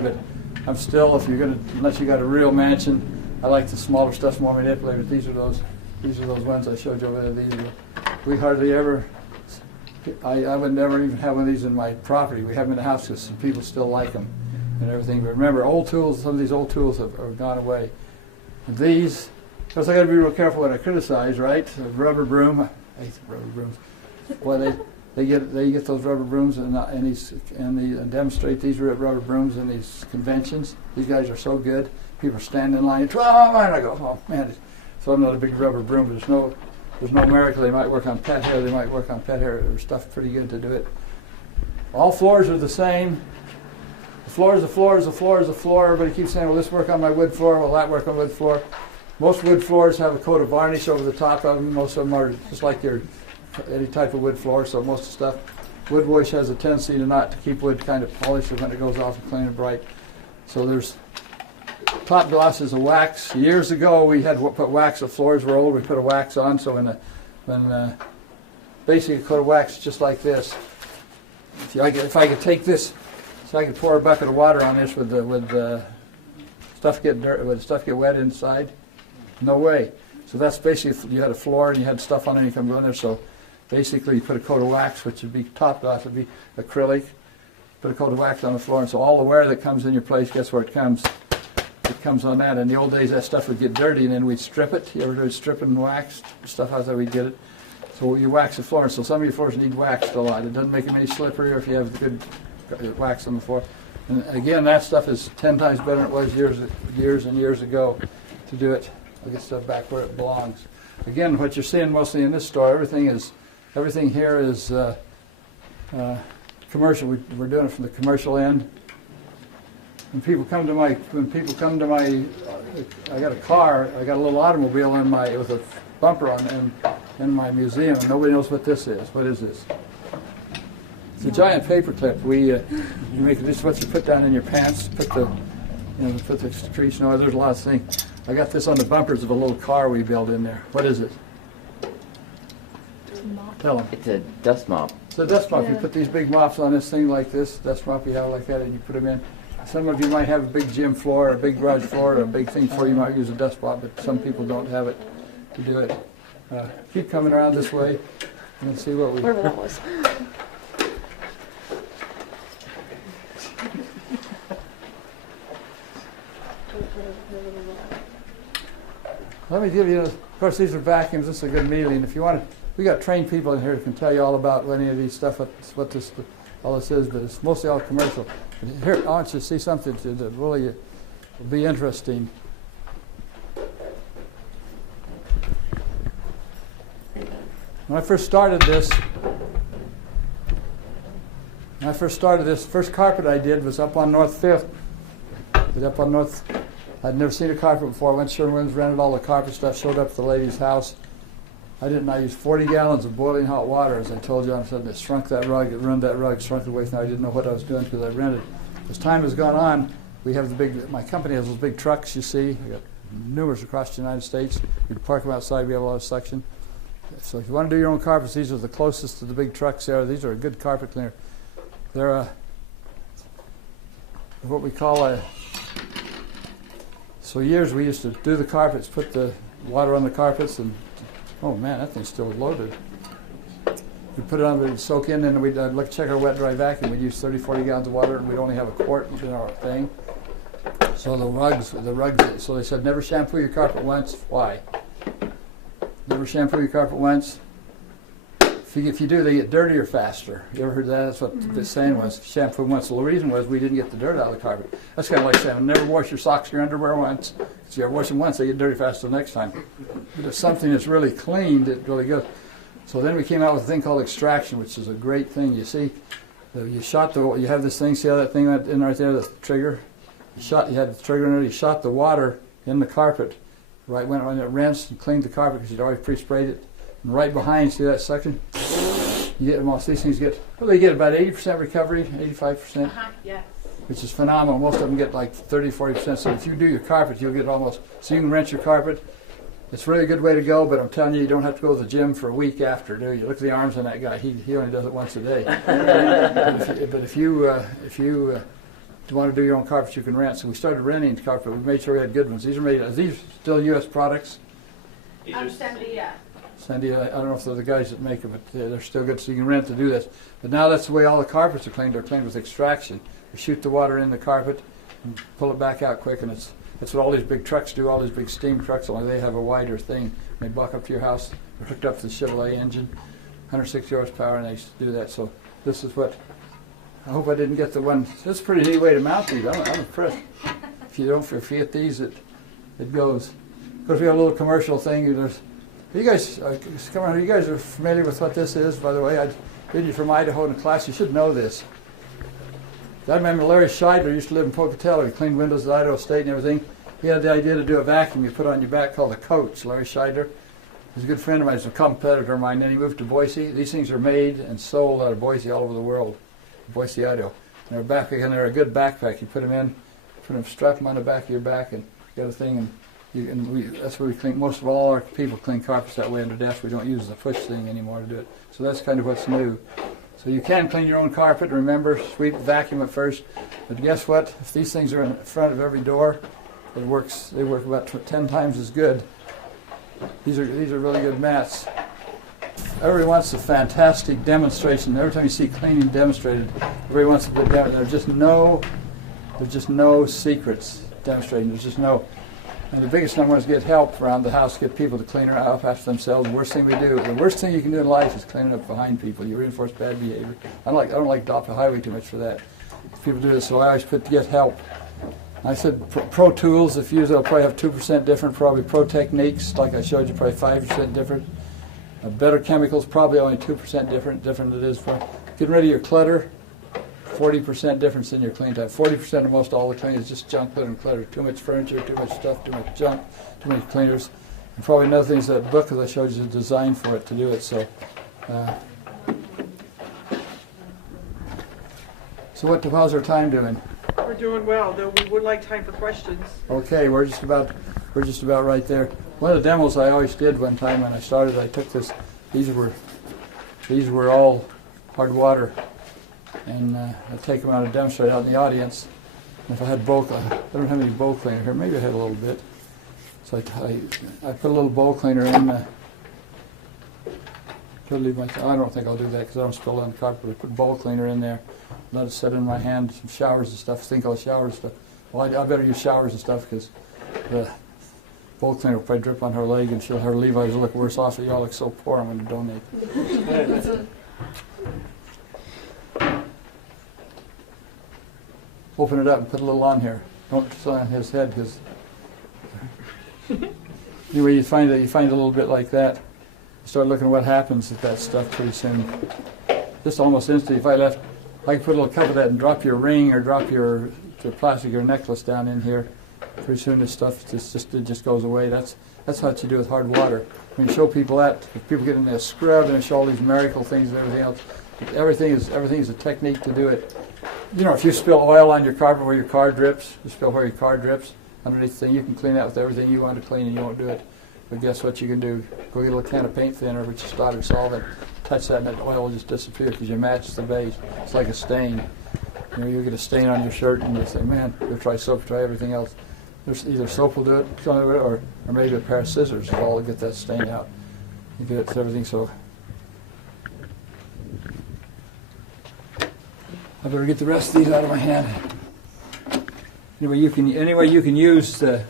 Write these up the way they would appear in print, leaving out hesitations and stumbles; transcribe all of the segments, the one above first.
way, but I'm still, if you're going to, unless you got a real mansion, I like the smaller stuff more manipulated. These are those ones I showed you over there. We hardly ever, I would never even have one of these in my property. We have them in the house because some people still like them and everything. But remember, old tools, some of these old tools have gone away. And these, because I got to be real careful when I criticize, right? A rubber broom, I hate rubber brooms. Boy, they get those rubber brooms and they demonstrate these rubber brooms in these conventions. These guys are so good. People are standing in line. And I go, oh man! So I'm not a big rubber broom, but there's no miracle. They might work on pet hair. They might work on pet hair or stuff pretty good to do it. All floors are the same. The floor is a floor is a floor is a floor. Everybody keeps saying, well, this work on my wood floor. Will that work on wood floor? Most wood floors have a coat of varnish over the top of them. Most of them are just like any type of wood floor. So most of the stuff, wood wash has a tendency to not to keep wood kind of polished when it goes off and clean and bright. So there's top gloss is a wax. Years ago, we had put wax. The floors were old. We put a wax on. So when basically a coat of wax just like this. If I could take this, so I could pour a bucket of water on this with stuff get wet inside. No way. So that's basically, you had a floor and you had stuff on it and you come in there. So basically you put a coat of wax, which would be top gloss, would be acrylic. Put a coat of wax on the floor, and so all the wear that comes in your place, guess where it comes? It comes on that. In the old days, that stuff would get dirty, and then we'd strip it. You ever do stripping wax? Stuff out there, we'd get it. So you wax the floor, and so some of your floors need waxed a lot. It doesn't make them any slipperier if you have good wax on the floor. And again, that stuff is 10 times better than it was years and years ago to do it. I'll get stuff back where it belongs. Again, what you're seeing mostly in this store, everything here is commercial. We're doing it from the commercial end. When people come to my, I got a car, I got a little automobile with a bumper on in my museum, and nobody knows what this is. What is this? It's a giant paper clip. You make this is what you put down in your pants. Put the streets. No, there's a lot of things. I got this on the bumpers of a little car we built in there. What is it? Tell them. It's a dust mop. It's a dust mop. Yeah. You put these big mops on this thing like this, dust mop you have like that, and you put them in. Some of you might have a big gym floor, or a big garage floor, or a big thing floor. You might use a dust mop, but some people don't have it to do it. Keep coming around this way and see what we... Whatever that was. Let me give you, of course, these are vacuums. This is a good meeting. If you want to, we got trained people in here who can tell you all about any of these stuff, all this is, but it's mostly all commercial. But here, I want you to see something that really will be interesting. When I first started this, first carpet I did was up on North 5th. I'd never seen a carpet before. I went to Sherwin's, rented all the carpet stuff, showed up at the lady's house. I used 40 gallons of boiling hot water, as I told you. I said, it shrunk that rug, it ruined that rug, shrunk the waist. Now I didn't know what I was doing because I rented. As time has gone on, we have my company has those big trucks, you see. I got numerous across the United States. We park them outside, we have a lot of suction. So if you want to do your own carpets, these are the closest to the big trucks there. These are a good carpet cleaner. They're what we call so years we used to do the carpets, put the water on the carpets, and oh man, that thing's still loaded. We'd put it on, we'd soak in, and we'd check our wet dry vacuum. We'd use 30, 40 gallons of water, and we'd only have a quart in our thing. So the rugs, so they said never shampoo your carpet once. Why? Never shampoo your carpet once. If you do, they get dirtier faster. You ever heard that? That's what the saying was. Shampoo once. Well, the reason was we didn't get the dirt out of the carpet. That's kind of like saying never wash your socks or your underwear once. Because you ever wash them once, they get dirty faster the next time. But if something is really cleaned, it really goes. So then we came out with a thing called extraction, which is a great thing. You see, you have this thing. See how that thing went in right there, the trigger? You had the trigger in there. You shot the water in the carpet. Right when it rinsed and cleaned the carpet because you'd already pre-sprayed it. And right behind, see that section? You get most of these things they get about 80% recovery, 85%, yes. Which is phenomenal. Most of them get like 30, 40%. So if you do your carpet, you'll get almost, so you can rinse your carpet. It's really a good way to go, but I'm telling you, you don't have to go to the gym for a week after, do you? Look at the arms on that guy. He only does it once a day. But if you you want to do your own carpets, you can rent. So we started renting carpet. We made sure we had good ones. These are these still U.S. products? Sandy, yeah. Sandy, I don't know if they're the guys that make them, but they're still good, so you can rent to do this. But now that's the way all the carpets are cleaned. They're cleaned with extraction. You shoot the water in the carpet and pull it back out quick, and that's what all these big trucks do, all these big steam trucks, only they have a wider thing. They walk up to your house, they're hooked up to the Chevrolet engine, 160 horsepower, and they do that. So this is what, I hope I didn't get the one. This is a pretty neat way to mount these. I'm impressed. If you get these, it goes. Of course, we have a little commercial thing. You guys, come on, you guys are familiar with what this is, by the way. I did you from Idaho in a class. You should know this. I remember Larry Scheidler used to live in Pocatello. He cleaned windows at Idaho State and everything. He had the idea to do a vacuum you put on your back called a coach. Larry Scheidler. He's a good friend of mine. He's a competitor of mine. Then he moved to Boise. These things are made and sold out of Boise all over the world. Boise, Idaho. And they're a good backpack. You put them in, strap them on the back of your back, and you got a thing. That's where we clean. Most of all our people clean carpets that way under desks. We don't use the push thing anymore to do it. So that's kind of what's new. So you can clean your own carpet. Remember, sweep, vacuum it first. But guess what? If these things are in front of every door, they work about 10 times as good. These are really good mats. Everybody wants a fantastic demonstration. Every time you see cleaning demonstrated, everybody wants a good demo. There's just no secrets demonstrating. There's just no. And the biggest number is get help around the house, get people to clean up after themselves. The worst thing you can do in life is cleaning up behind people. You reinforce bad behavior. I don't like to adopt the highway too much for that. People do this, so I always put to get help. I said pro tools, if you use, they'll probably have 2% different. Probably pro techniques, like I showed you, probably 5% different. Better chemicals, probably only 2% different it is for getting rid of your clutter. 40% difference in your clean time. 40% of most all the cleaning is just junk, clutter. Too much furniture, too much stuff, too much junk, too many cleaners. And probably another thing is that book that I showed you is designed for it to do it. So how's our time doing? We're doing well, though we would like time for questions. Okay, we're just about right there. One of the demos I always did one time when I started, I took this. These were all hard water. And I take them out and demonstrate out in the audience. And if I had I don't have any bowl cleaner here. Maybe I had a little bit. So I put a little bowl cleaner in. I don't think I'll do that because I don't spill it on the carpet. I put bowl cleaner in there. Let it set in my hand. Some showers and stuff. Think I'll showers and stuff. Well, I better use showers and stuff because the bowl cleaner will probably drip on her leg and her Levi's will look worse off. Y'all look so poor. I'm going to donate. Open it up and put a little on here. Don't sit on his head because anyway, you find a little bit like that. You start looking at what happens with that stuff pretty soon. Just almost instantly. If I could put a little cup of that and drop your ring or drop your plastic or necklace down in here. Pretty soon this stuff just goes away. That's what you do with hard water. When you show people that, if people get in there scrubbed and show all these miracle things and everything else, everything is a technique to do it. You know, if you spill oil on your carpet where your car drips, underneath the thing, you can clean that with everything you want to clean and you won't do it. But guess what you can do? Go get a little can of paint thinner, which is starter solvent, touch that and that oil will just disappear because you match the base. It's like a stain. You know, you get a stain on your shirt and you say, man, you'll try soap, try everything else. There's either soap will do it, or maybe a pair of scissors is all to get that stain out. You get it with everything, so I better get the rest of these out of my hand. Anyway, you can use the.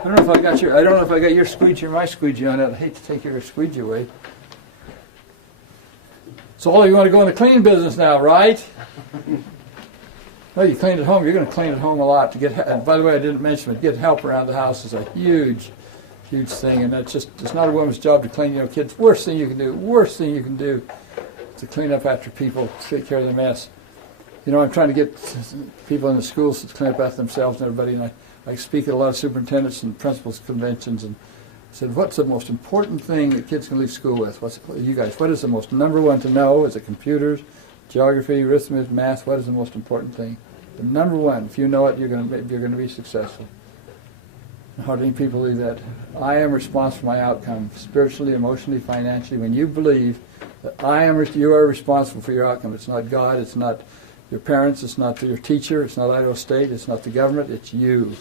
I don't know if I got your squeegee or my squeegee on it. I hate to take your squeegee away. So all you want to go in the cleaning business now, right? Well, you clean at home. You're going to clean at home a lot. And by the way, I didn't mention it. Get help around the house is a huge thing, and it's not a woman's job to clean. You know, kids. Worst thing you can do. To clean up after people, take care of the mess. You know, I'm trying to get people in the schools to clean up after themselves and everybody, and I speak at a lot of superintendents and principals conventions, and I said, what's the most important thing that kids can leave school with? What is the most number one to know? Is it computers, geography, arithmetic, math? What is the most important thing? The number one, if you know it, you're going to be successful. How many people believe that? I am responsible for my outcome, spiritually, emotionally, financially. When you believe You are responsible for your outcome. It's not God, it's not your parents, it's not your teacher, it's not Idaho State, it's not the government, it's you.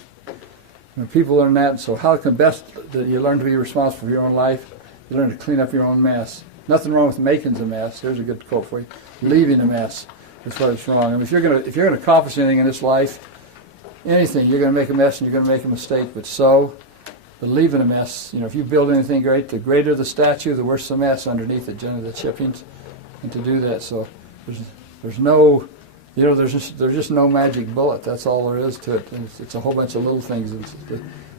When people learn that, so how can best that you learn to be responsible for your own life? You learn to clean up your own mess. Nothing wrong with making a mess. There's a good quote for you. Leaving a mess is what is wrong. And if you're gonna accomplish anything in this life, anything, you're gonna make a mess and you're gonna make a mistake. But leaving a mess, if you build anything great, the greater the statue, the worse the mess underneath it, generally the chippings. And to do that, so there's no, there's just no magic bullet. That's all there is to it. And it's a whole bunch of little things.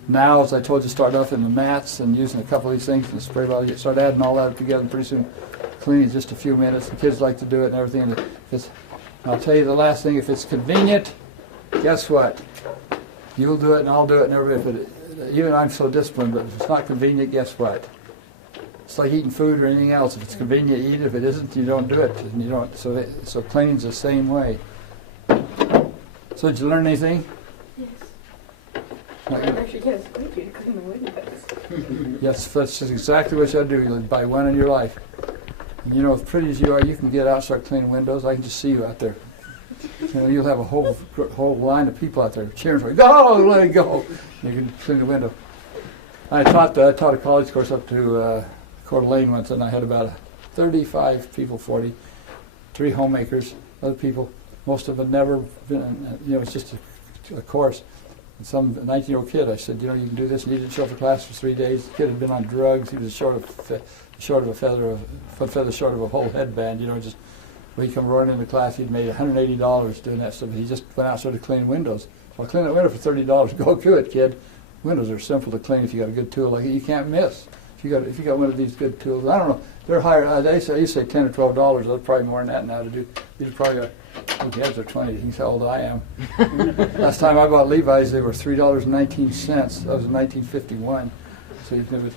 Now, as I told you, start off in the mats and using a couple of these things and spray bottle. You start adding all that together, and pretty soon cleaning just a few minutes. The kids like to do it and everything. And I'll tell you the last thing: if it's convenient, guess what? You'll do it, and I'll do it, and everybody. Even I'm so disciplined, but if it's not convenient, guess what? It's like eating food or anything else. If it's convenient, you eat it. If it isn't, you don't do it. And you don't. So cleaning's the same way. So did you learn anything? Yes. I actually get a squeegee to clean the windows. Yes, that's just exactly what you do. You'll buy one in your life. And as pretty as you are, you can get out and start cleaning windows. I can just see you out there. You'll have a whole line of people out there cheering for you. Go, let it go. You can clean the window. I taught a college course up to Coeur d'Alene once, and I had about 35 people, 40, 3 homemakers, other people. Most of them never been. It's just a course. And some 19-year-old kid, I said, you can do this, and he didn't show up for class for 3 days. The kid had been on drugs. He was short of a feather short of a whole headband. Just. When he come roaring into class, he'd made $180 doing that stuff. He just went out and started cleaning windows. Well, clean that window for $30. Go do it, kid. Windows are simple to clean if you got a good tool like it. You can't miss. If you got one of these good tools, I don't know. They're higher. They say $10 or $12. They're probably more than that now to do. These are probably. Kids are 20. You can see how old I am. Last time I bought Levi's, they were $3.19. That was in 1951. So you can.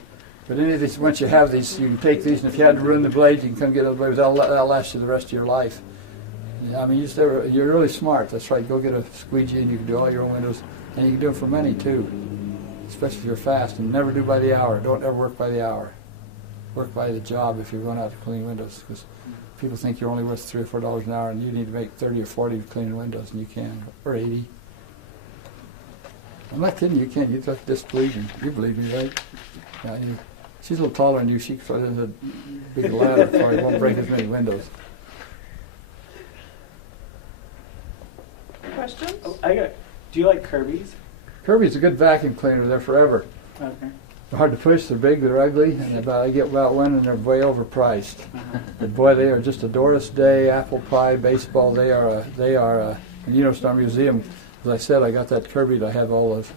But any of these, once you have these, you can take these, and if you had to ruin the blades, you can come get other blades. That'll last you the rest of your life. I mean, you're really smart. That's right. Go get a squeegee, and you can do all your own windows, and you can do it for money too. Especially if you're fast, and never do by the hour. Don't ever work by the hour. Work by the job if you're going out to clean windows, because people think you're only worth $3 or $4 an hour, and you need to make 30 or 40 cleaning windows, and you can, or 80. I'm not kidding. You can't. You just disbelieve me. You believe me, right? Yeah, she's a little taller than you. She can in a big ladder for you. Won't break as many windows. Questions? Oh, do you like Kirby's? Kirby's a good vacuum cleaner. They're forever. Okay. They're hard to push. They're big. They're ugly. And I get about one, and they're way overpriced. But boy, they are just a Doris Day, apple pie, baseball. They are. And it's our museum. As I said, I got that Kirby to have all of.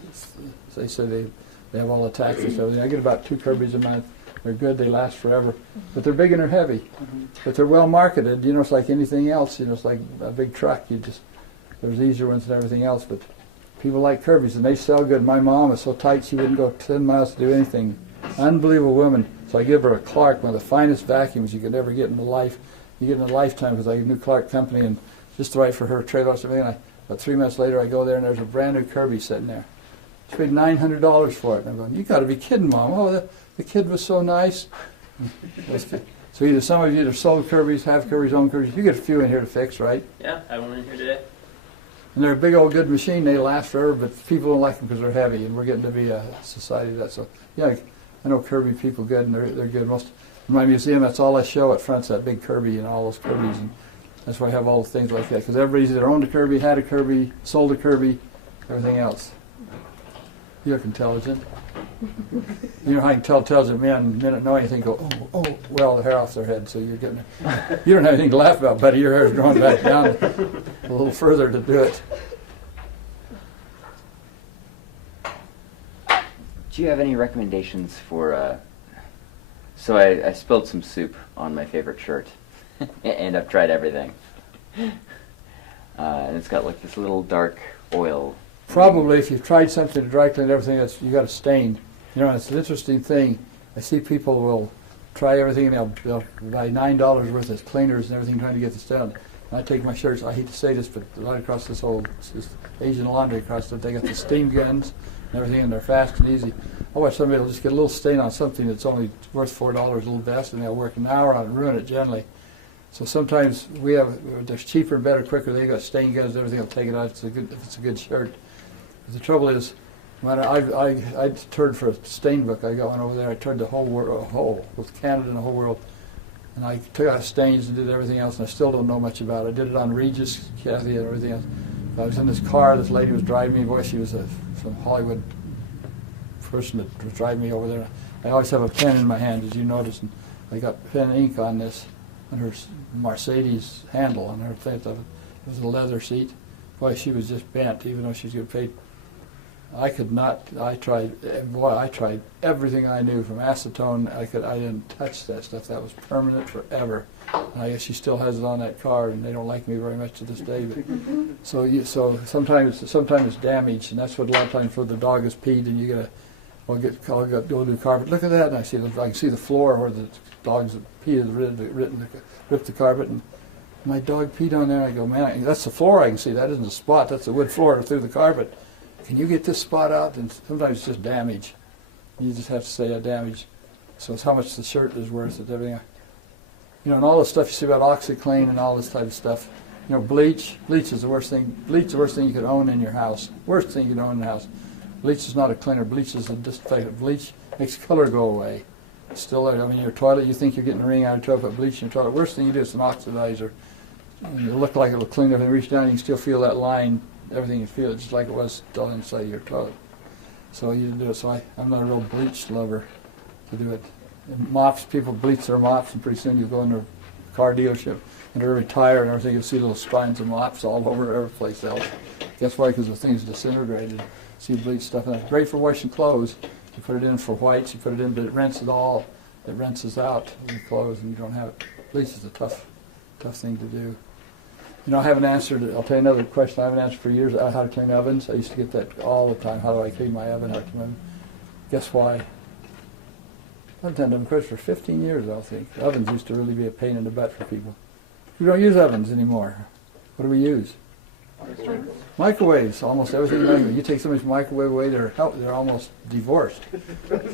They say they have all the taxes and everything. I get about 2 Kirby's a month. They're good. They last forever. But they're big and they're heavy. But they're well marketed. It's like anything else. It's like a big truck. There's easier ones than everything else. But people like Kirby's, and they sell good. My mom is so tight she wouldn't go 10 miles to do anything. Unbelievable woman. So I give her a Clark, one of the finest vacuums you could ever get in a life. You get in a lifetime, because I knew Clark Company, and just right for her trailer. About 3 months later, I go there, and there's a brand new Kirby sitting there. She paid $900 for it. And I'm going, you got to be kidding, Mom. Oh, the kid was so nice. So either some of you that sold Kirby's, have Kirby's, own Kirby's. You get a few in here to fix, right? Yeah, I have one in here today. And they're a big old good machine. They last forever, but people don't like them because they're heavy, and we're getting to be a society of that. So, yeah, I know Kirby people good, and they're good. In my museum, that's all I show at front's that big Kirby and all those Kirby's. And that's why I have all the things like that, because everybody's either owned a Kirby, had a Kirby, sold a Kirby, everything else. You look intelligent. You know how I can tell intelligent men know anything, go, well, the hair off their head, so you're getting it. You don't have anything to laugh about, buddy. Your hair's growing back down a little further to do it. Do you have any recommendations for, so I spilled some soup on my favorite shirt, and I've tried everything. And it's got like this little dark oil. Probably if you've tried something to dry clean everything, you got a stain. It's an interesting thing. I see people will try everything, and they'll buy $9 worth of cleaners and everything trying to get this done. And I take my shirts, I hate to say this, but right across this Asian laundry across it, they got the steam guns and everything, and they're fast and easy. I watch somebody will just get a little stain on something that's only worth $4, a little vest, and they'll work an hour on it and ruin it generally. So sometimes there's cheaper, better, quicker. They got stain guns, everything. Will take it out if it's a good shirt. But the trouble is, when I turned for a stain book. I got one over there. I turned the whole world, with Canada and the whole world, and I took out stains and did everything else. And I still don't know much about it. I did it on Regis, Kathy, and everything else. I was in this car. This lady was driving me. Boy, she was some Hollywood person that was driving me over there. I always have a pen in my hand, as you notice, and I got pen and ink on this, on her Mercedes handle, on her thing. It was a leather seat. Boy, she was just bent, even though she's getting paid. I could not. I tried everything I knew from acetone. I didn't touch that stuff. That was permanent forever. And I guess she still has it on that car, and they don't like me very much to this day. But so sometimes it's damaged, and that's what a lot of times where the dog is peed, and you go do the carpet. Look at that, and I can see the floor where the dog's pee has ripped the carpet, and my dog peed on there. I go, man, that's the floor. I can see that isn't a spot. That's the wood floor through the carpet. Can you get this spot out? And sometimes it's just damage. You just have to say damage. So it's how much the shirt is worth and everything. You know, and all the stuff you see about OxyClean and all this type of stuff. You know, bleach is the worst thing. Bleach is the worst thing you could own in your house. Worst thing you could own in the house. Bleach is not a cleaner. Bleach is a disinfectant. Bleach makes color go away. It's still there. I mean, your toilet, you think you're getting a ring out of your toilet, but bleach in your toilet. Worst thing you do is an oxidizer. And it'll look like it'll clean everything. Reach down, you can still feel that line. Everything you feel, just like it was still inside your toilet. So you do it. So I'm not a real bleach lover to do it. And mops, people bleach their mops, and pretty soon you go into a car dealership and every tire and everything, you'll see little spines of mops all over every place else. Guess why? Because the thing's disintegrated. See bleach stuff in it. Great for washing clothes. You put it in for whites, you put it in, but it rinses all. It rinses out the clothes, and you don't have it. Bleach is a tough thing to do. You know, I haven't answered, I'll tell you another question I haven't answered for years, how to clean ovens. I used to get that all the time. How do I clean my oven? How to clean my oven? Guess why? I've done them for 15 years, I think. Ovens used to really be a pain in the butt for people. We don't use ovens anymore. What do we use? Microwaves. Almost everything. You take somebody's microwave away, they're almost divorced.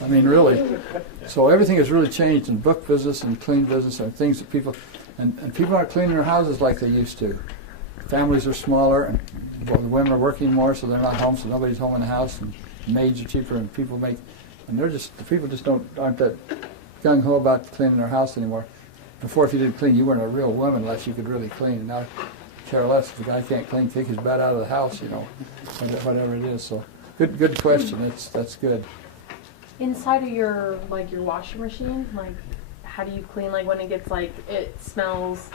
I mean, really. So everything has really changed in book business and clean business and things that people... And people aren't cleaning their houses like they used to. Families are smaller, and the women are working more, so they're not home, so nobody's home in the house, and maids are cheaper, and people the people just aren't that gung-ho about cleaning their house anymore. Before, if you didn't clean, you weren't a real woman unless you could really clean. And now, care less if the guy can't clean, kick his butt out of the house, you know, whatever it is. So, good question. That's good. Inside of your washing machine, how do you clean, when it gets, it smells,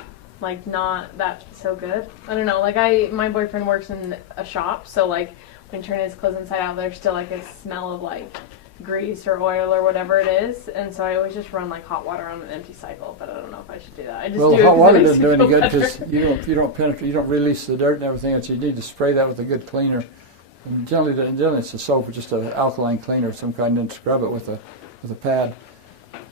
not that so good? I don't know, my boyfriend works in a shop, so, when he turns his clothes inside out, there's still, a smell of, grease or oil or whatever it is, and so I always just run, hot water on an empty cycle, but I don't know if I should do that. I just do it hot water it doesn't do any good better. because you don't penetrate, you don't release the dirt and everything else. You need to spray that with a good cleaner. And generally it's a soap or just an alkaline cleaner of some kind, and scrub it with a pad.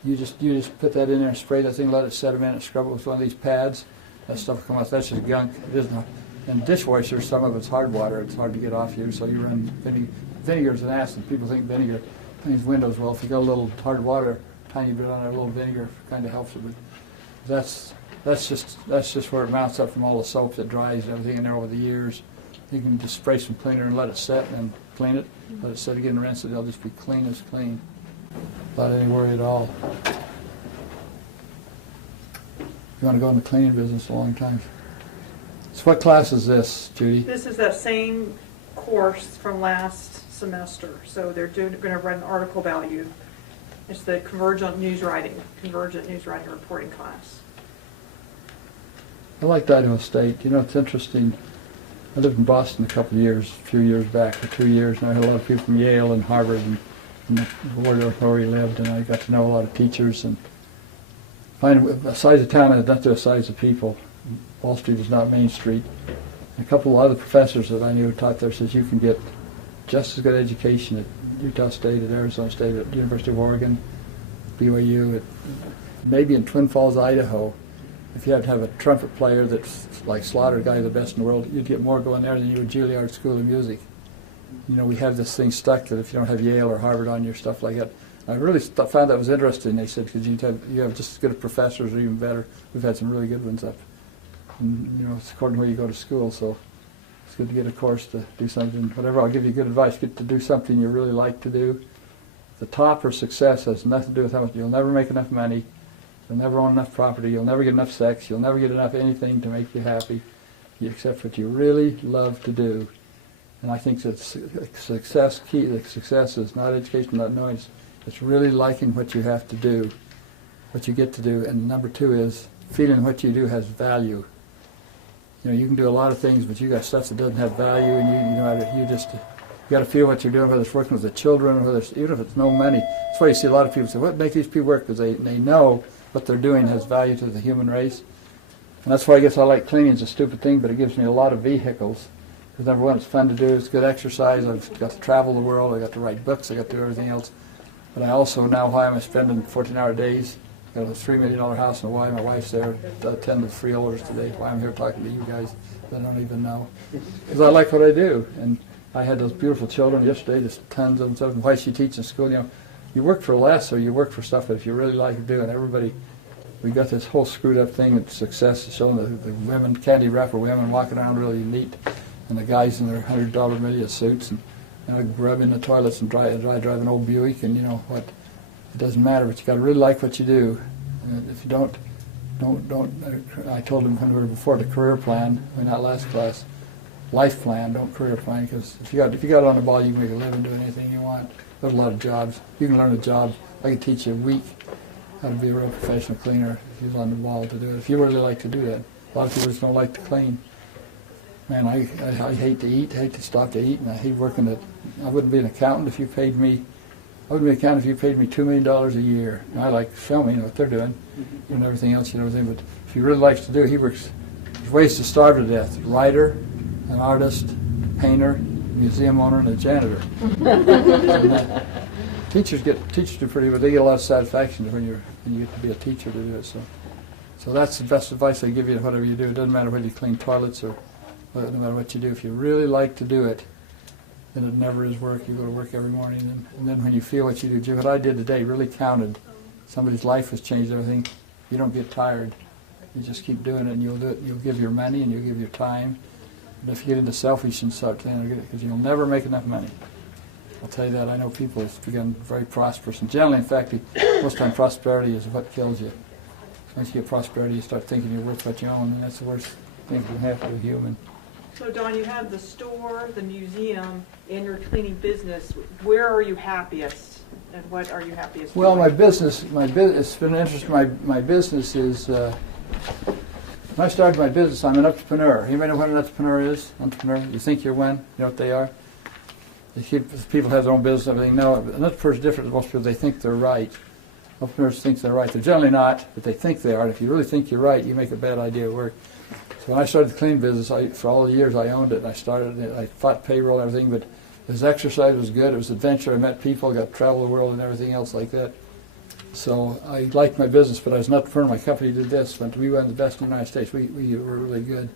You just put that in there and spray that thing, let it set a minute, scrub it with one of these pads. That stuff will come off. That's just gunk. It isn't. And dishwasher, some of it's hard water. It's hard to get off you, so you run vinegar. Vinegar's an acid. People think vinegar cleans windows. Well, if you got a little hard water, tiny bit on it, a little vinegar kind of helps it. But that's just where it mounts up from all the soap that dries and everything in there over the years. You can just spray some cleaner and let it set, and then clean it. Let it set again and rinse it. It'll just be clean as clean. Without any worry at all. You want to go in the cleaning business a long time. So what class is this, Judy? This is the same course from last semester. So they're going to run an article value. It's the convergent news writing reporting class. I liked Idaho State. You know, it's interesting. I lived in Boston a few years back, for 2 years, and I had a lot of people from Yale and Harvard and where we lived, and I got to know a lot of teachers. And find a size of town has nothing to do with the size of people. Wall Street is not Main Street. And a couple of other professors that I knew taught there says you can get just as good education at Utah State, at Arizona State, at University of Oregon, BYU, maybe in Twin Falls, Idaho. If you had to have a trumpet player that's like Slaughter, guy the best in the world, you'd get more going there than you would Juilliard School of Music. you know, we have this thing stuck that if you don't have Yale or Harvard on your stuff like that. I really found that was interesting. They said because you have just as good professors or even better. We've had some really good ones up, and you know, it's according to where you go to school. So it's good to get a course to do something. Whatever, I'll give you good advice. Get to do something you really like to do. The top or success has nothing to do with how much. You'll never make enough money. You'll never own enough property. You'll never get enough sex. You'll never get enough anything to make you happy, except what you really love to do. And I think that success is not education, not noise. It's really liking what you have to do, what you get to do. And number two is feeling what you do has value. You know, you can do a lot of things, but you got stuff that doesn't have value, and you got to feel what you're doing, whether it's working with the children, or whether it's, even if it's no money. That's why you see a lot of people say, what makes these people work? Because they know what they're doing has value to the human race. And that's why I guess I like cleaning. It's a stupid thing, but it gives me a lot of vehicles. Because number one, it's fun to do, it's good exercise, I've got to travel the world, I've got to write books, I've got to do everything else. But I also now, why am I spending 14-hour days? Got a $3 million house in Hawaii, my wife's there, attend the freeholders today. Why I'm here talking to you guys, I don't even know. Because I like what I do. And I had those beautiful children yesterday, just tons of them. Why she teaches in school, you know, you work for less or you work for stuff that if you really like doing. Everybody, we got this whole screwed up thing that success is showing the women, candy wrapper women walking around really neat, and the guys in their $100 million suits and grub in the toilets and drive an old Buick, and you know what, it doesn't matter, but you got to really like what you do. And if you don't, I told them when we were before the career plan, not last class, life plan, don't career plan, because if you got it on the ball, you can make a living doing anything you want. There's a lot of jobs. You can learn a job. I can teach you a week how to be a real professional cleaner if you're on the ball to do it. If you really like to do that. A lot of people just don't like to clean. Man, I hate to eat, hate to stop to eat, and I hate working at, I wouldn't be an accountant if you paid me, I wouldn't be an accountant if you paid me $2 million a year. And I like filming, you know what they're doing, and everything else, you know everything, but if he really likes to do it, he works, there's ways to starve to death. A writer, an artist, a painter, a museum owner, and a janitor. Teachers do pretty, but they get a lot of satisfaction when you get to be a teacher to do it. So that's the best advice I give you. Whatever you do, it doesn't matter whether you clean toilets or no matter what you do. If you really like to do it, then it never is work. You go to work every morning, and then when you feel what you do, what I did today really counted. Somebody's life has changed everything. You don't get tired. You just keep doing it, and you'll do it. You'll give your money and you'll give your time. But if you get into selfish and stuff, because you'll never make enough money. I'll tell you that. I know people have become very prosperous, and generally, in fact, most time prosperity is what kills you. Once you get prosperity, you start thinking you're worth what you own, and that's the worst thing that can happen to a human. So Don, you have the store, the museum, and your cleaning business. Where are you happiest, and what are you happiest Well, doing? it's been interesting. My business is, when I started my business, I'm an entrepreneur. Anybody know what an entrepreneur is? Entrepreneur? You think you're one? You know what they are? People have their own business and everything. No, an entrepreneur is different than most people. They think they're right. Entrepreneurs think they're right. They're generally not, but they think they are. And if you really think you're right, you make a bad idea work. So when I started the cleaning business, for all the years I owned it, and I fought payroll and everything, but his exercise was good. It was adventure. I met people, got to travel the world and everything else like that. So I liked my business, but I was an entrepreneur. My company did this. But we were the best in the United States. We were really good.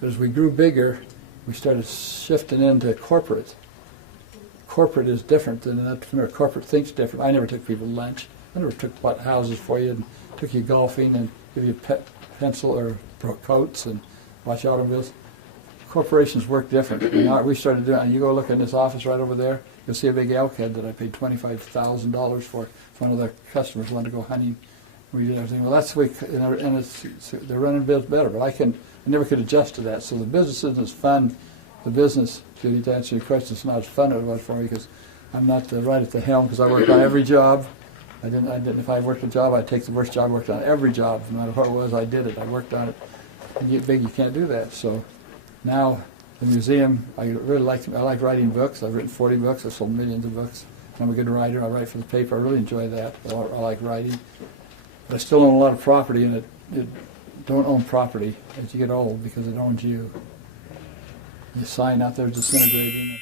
But as we grew bigger, we started shifting into corporate. Corporate is different than an entrepreneur. Corporate thinks different. I never took people to lunch. I never bought houses for you and took you golfing and give you pencil or coats and watch automobiles. Corporations work different. We started doing, and you go look in this office right over there, you'll see a big elk head that I paid $25,000 for. One of the customers wanted to go hunting. We did everything. Well, that's the way, and they're running bills better, but I never could adjust to that. So the business isn't as fun. The business, Judy, to answer your question, it's not as fun as it was for me because I'm not right at the helm because I worked on every job. I didn't. If I worked a job, I'd take the worst job. I worked on every job, no matter what it was. I did it. I worked on it. When you get big, you can't do that. So now the museum, I really like writing books. I've written 40 books. I've sold millions of books. I'm a good writer. I write for the paper. I really enjoy that. I like writing. But I still own a lot of property, and don't own property as you get old because it owns you. You sign out there disintegrating.